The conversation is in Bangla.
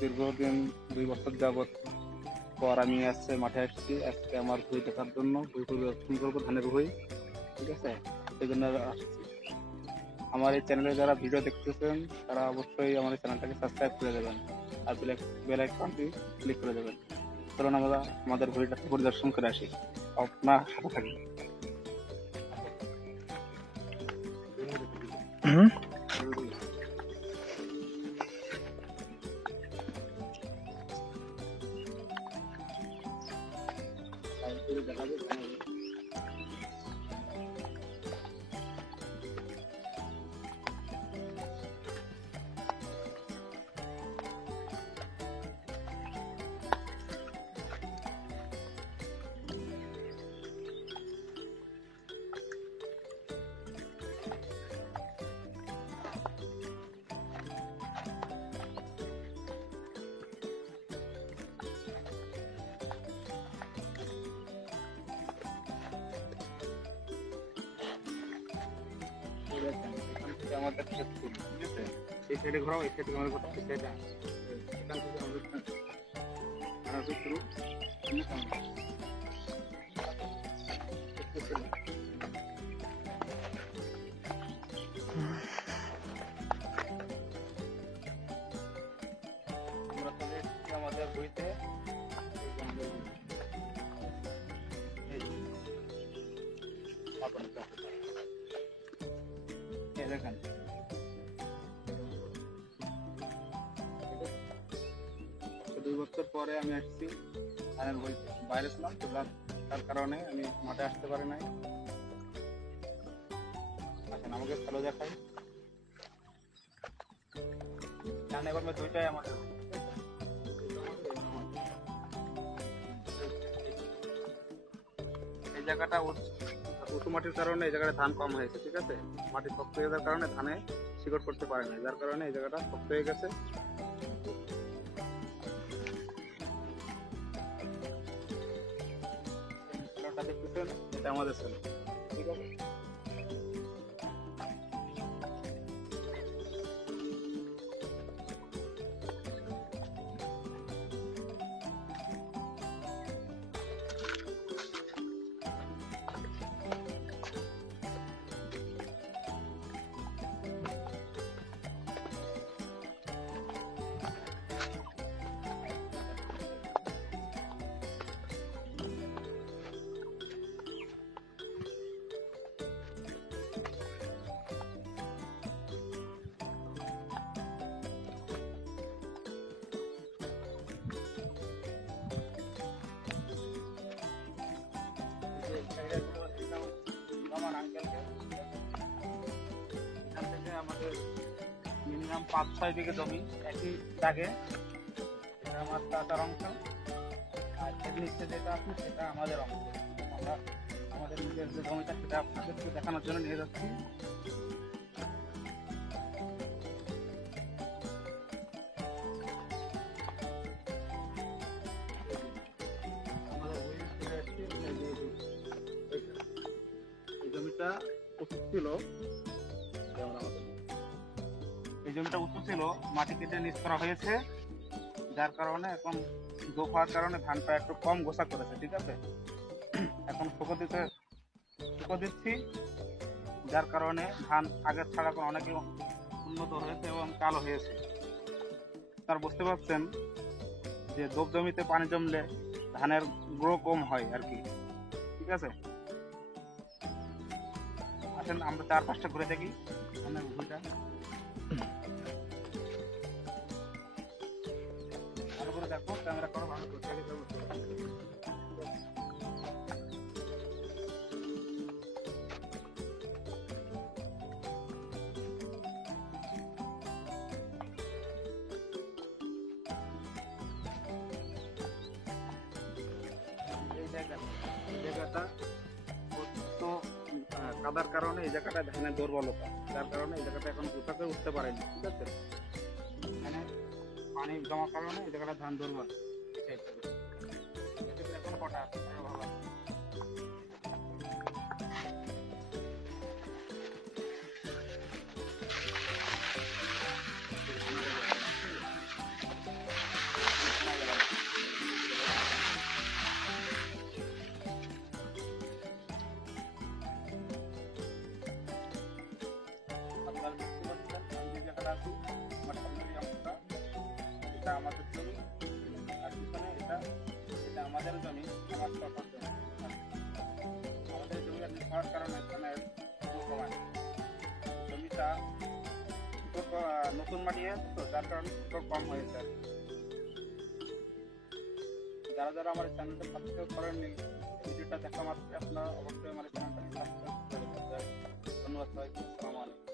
দীর্ঘদিন দুই বছর যাবৎ পর আমি আজকে মাঠে আসছি। আজকে আমার ভুই দেখার জন্য ভুই পরিদর্শন করব, ধানের ভুই। ঠিক আছে? সেই জন্য আসছি। আমার এই চ্যানেলে যারা ভিডিও দেখতেছেন, তারা অবশ্যই আমার এই চ্যানেলটাকে সাবস্ক্রাইব করে দেবেন। আর বেল আইকনটি ক্লিক করে দেবেন। চলুন আমরা আমাদের ভুইটা পরিদর্শন করে আসি। আপনার সাথে থাকবেন এখান থেকে আমাদের ক্ষেত শুরু, ঠিক আছে? এই সাইডে ঘোরাও এই সাইডে ঘোরার কথা এই সাইডে আসো। ঘোরাতে শুরু আমাদের কাছে। বছর পরে আমি আসছি। বইতে বাইরে ছিলাম তো তার কারণে আমি মাঠে আসতে পারি নাই। আসেন, আমাকে ভালো দেখাই। এবার মেয়ে দুইটাই আমাদের। এই জায়গাটা উঁচু মাটির কারণে এই জায়গাটা ধান কম হয়েছে, ঠিক আছে? মাটি শক্ত হয়ে যাওয়ার কারণে ধানে শিকড় করতে পারে না যার কারণে এই জায়গাটা শক্ত হয়ে গেছে। দেখতেছেন এটা আমাদের ছেলে ঠিক আছে? পাঁচ, ছয় বিঘে জমি একই দাগে এটা আমার চাচার অংশ। আর এর নিচে যেটা আছে, সেটা আমাদের অংশ। আমরা আমাদের নিজের যে জমিটা, সেটা আপনাদেরকে দেখানোর জন্য নিয়ে যাচ্ছি। জমিটা ছিল যেমন আমাদের। জমিটা উঁচু ছিল, মাটি কেটে নিচ করা হয়েছে। যার কারণে এখন দোপ হওয়ার কারণে ধানটা একটু কম গোসা করেছে, ঠিক আছে? এখন শুকো দিতে, শুকো দিচ্ছি। যার কারণে ধান আগের ছাড়া এখন অনেকে উন্নত হয়েছে এবং কালো হয়েছে। তার বুঝতে পারছেন যে দোপ জমিতে পানি জমলে ধানের গ্রো কম হয় আর কি, ঠিক আছে? আসেন, আমরা চার পাঁচটা ঘুরে দেখি। ধানের ভুঁইটা দেখো ক্যামেরা করো ভালো করে জায়গাটা অত্যন্ত কাদার কারণে এই জায়গাটা ধানের দুর্বলতা যার কারণে এই জায়গাটা এখন গোটাতে উঠতে পারেনি ঠিক আছে পানি জমা করো না এটা ধান ধরবো এখন কটা Thank you. কমায় জমিটা নতুন মাটি আছে তো, যার কারণে কম হয়েছে। যারা যারা আমার চ্যানেলটা সাবস্ক্রাইব করেননি, ভিডিওটা দেখা মাত্র আপনারা অবশ্যই আমার চ্যানেলটা সাবস্ক্রাইব করে ধন্যবাদ সবাইকে, আসসালামু আলাইকুম।